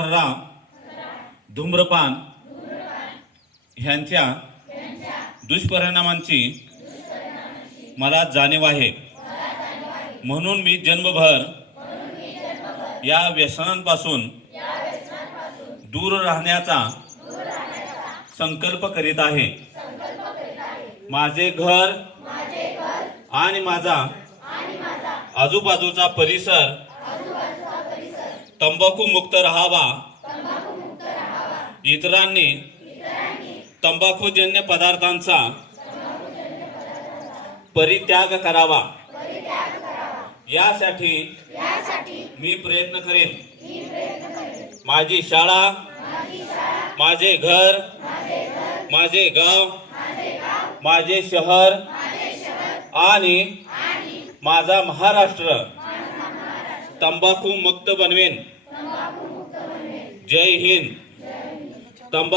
खर्रा, धूम्रपान ह्यांच्या दुष्परिणामांची मला जाणीव आहे. म्हणून मी जन्मभर या व्यसनांपासून दूर राहण्याचा संकल्प करीत आहे. माझे घर आणि माझा आजूबाजूचा परिसर तंबाखू मुक्त राहावा. इतरांनी तंबाखूजन्य पदार्थांचा परित्याग करावा. यासाठी मी प्रयत्न करेन. माझी शाळा, माझे घर, माझे गाव, माझे शहर आणि माझा महाराष्ट्र तंबाखू मुक्त बनवेन. जय हिंद. तंबाखू